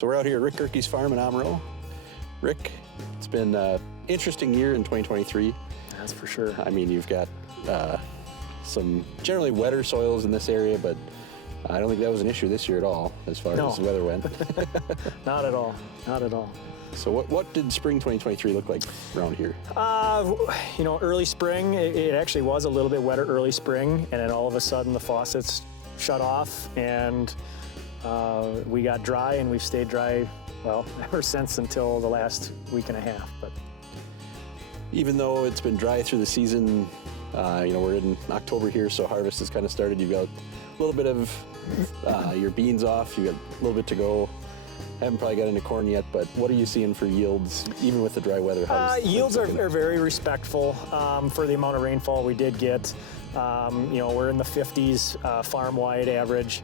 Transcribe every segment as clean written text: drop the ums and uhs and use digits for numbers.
So we're out here at Rick Gehrke's farm in Omro. Rick, it's been an interesting year in 2023. That's for sure. I mean, you've got some generally wetter soils in this area, but I don't think that was an issue this year at all as far as the weather went. Not at all. Not at all. So what did spring 2023 look like around here? Early spring, it actually was a little bit wetter early spring, and then all of a sudden the faucets shut off and we got dry, and we've stayed dry, well, ever since until the last week and a half. But even though it's been dry through the season, we're in October here, so harvest has kind of started. You've got a little bit of your beans off, you've got a little bit to go. Haven't probably got into corn yet, but what are you seeing for yields, even with the dry weather? Yields are very respectful for the amount of rainfall we did get. We're in the 50s farm-wide average.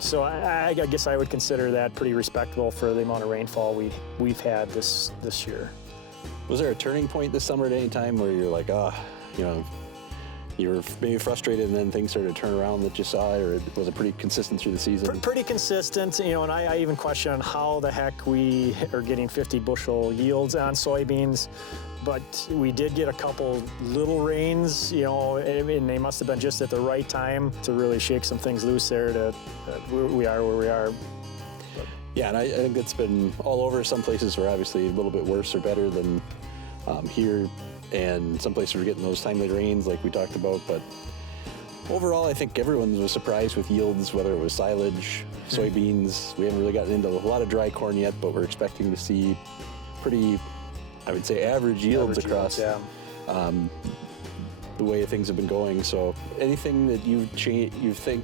So I guess I would consider that pretty respectable for the amount of rainfall we've had this year. Was there a turning point this summer at any time where you're like, you were maybe frustrated and then things started to turn around that you saw, or was it pretty consistent through the season? Pretty consistent, and I even question how the heck we are getting 50 bushel yields on soybeans. But we did get a couple little rains, and they must have been just at the right time to really shake some things loose there we are where we are. But yeah, and I think it's been all over. Some places are obviously a little bit worse or better than here, and some places are getting those timely rains like we talked about. But overall, I think everyone was surprised with yields, whether it was silage, soybeans. We haven't really gotten into a lot of dry corn yet, but we're expecting to see pretty, I would say, average yields across the way things have been going. So anything that you've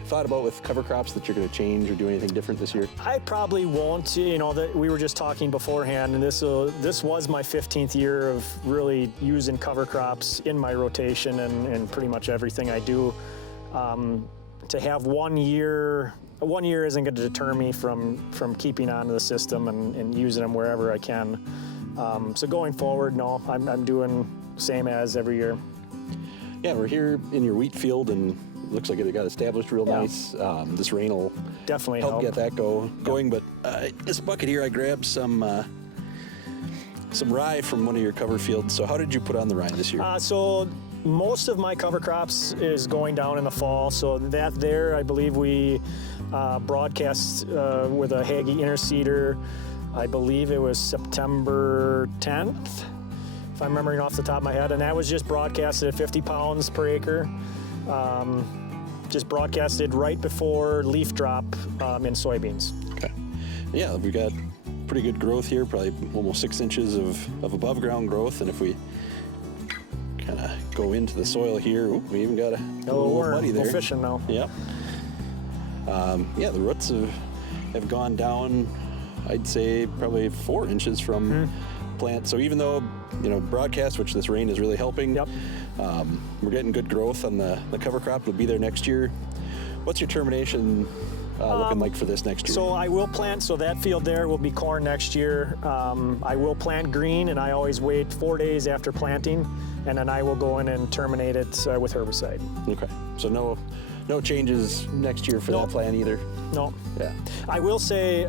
thought about with cover crops that you're going to change or do anything different this year? I probably won't. That we were just talking beforehand, and this was my 15th year of really using cover crops in my rotation and pretty much everything I do. To have one year isn't going to deter me from keeping on to the system and using them wherever I can. So going forward, no, I'm doing same as every year. Yeah, we're here in your wheat field, and it looks like it got established real nice. This rain will definitely help get that going. But this bucket here, I grabbed some rye from one of your cover fields. So how did you put on the rye this year? So most of my cover crops is going down in the fall. So that there, I believe we broadcast with a Hagie interseeder. I believe it was September 10th, if I'm remembering off the top of my head, and that was just broadcasted at 50 pounds per acre. Just broadcasted right before leaf drop in soybeans. Okay. Yeah, we got pretty good growth here, probably almost 6 inches of above ground growth, and if we kind of go into the soil here, we even got a little muddy there. A little fishing now. Yeah. The roots have gone down, I'd say probably 4 inches from plant. So even though, broadcast, which this rain is really helping, we're getting good growth on the cover crop. It'll be there next year. What's your termination looking like for this next year? So I will plant, so that field there will be corn next year. I will plant green, and I always wait 4 days after planting, and then I will go in and terminate it with herbicide. Okay, so no changes next year for that plan either? No. Yeah. I will say,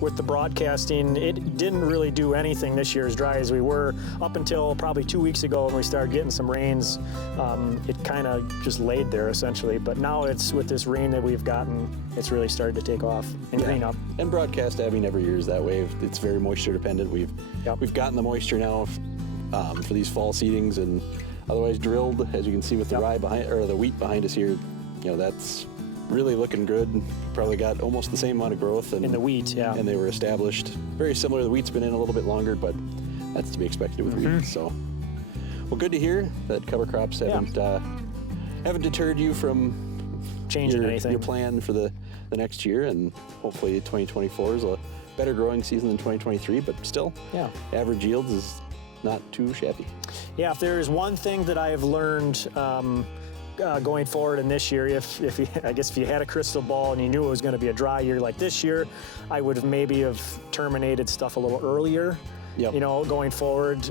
with the broadcasting, it didn't really do anything this year as dry as we were up until probably 2 weeks ago when we started getting some rains. It kind of just laid there essentially, but now it's with this rain that we've gotten, it's really started to take off and green up. And broadcast having every year is that way. It's very moisture dependent. We've gotten the moisture now for these fall seedings, and otherwise drilled, as you can see with the rye behind, or the wheat behind us here. That's really looking good. Probably got almost the same amount of growth. In the wheat, And they were established. Very similar. The wheat's been in a little bit longer, but that's to be expected with wheat. So, well, good to hear that cover crops haven't deterred you from changing anything. Your plan for the next year, and hopefully 2024 is a better growing season than 2023, but still, average yields is not too shabby. Yeah, if there is one thing that I have learned going forward in this year, if you had a crystal ball and you knew it was going to be a dry year like this year, I would have maybe terminated stuff a little earlier. Going forward,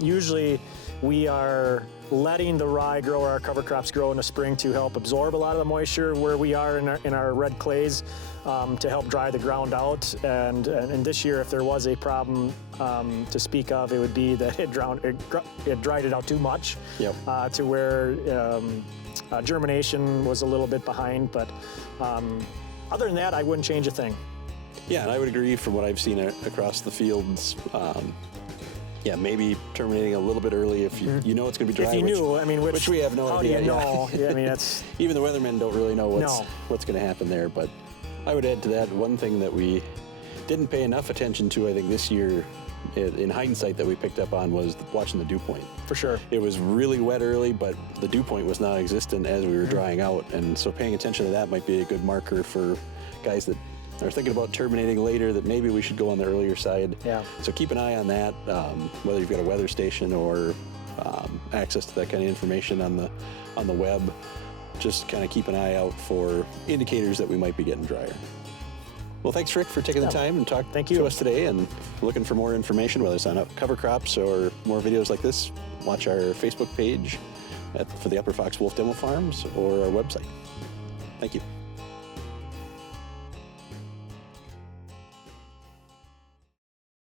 usually we are letting the rye grow, our cover crops grow in the spring to help absorb a lot of the moisture where we are in our red clays, to help dry the ground out. And this year, if there was a problem to speak of, it would be that it dried it out too much. Yep. To where germination was a little bit behind. But other than that, I wouldn't change a thing. Yeah, and I would agree from what I've seen across the fields. Yeah, maybe terminating a little bit early if you know it's going to be dry. If you knew, I mean, which we have no how idea. do you know? Yeah. I mean, that's even the weathermen don't really know No. what's going to happen there. But I would add to that one thing that we didn't pay enough attention to, I think, this year, in hindsight, that we picked up on was watching the dew point. for sure. It was really wet early, but the dew point was non-existent as we were drying out, and so paying attention to that might be a good marker for guys that are thinking about terminating later, that maybe we should go on the earlier side. Yeah. So keep an eye on that, whether you've got a weather station or access to that kind of information on the web. Just kind of keep an eye out for indicators that we might be getting drier. Well, thanks, Rick, for taking the time and talk to us today. And looking for more information, whether it's on cover crops or more videos like this, watch our Facebook page for the Upper Fox Wolf Demo Farms or our website. Thank you.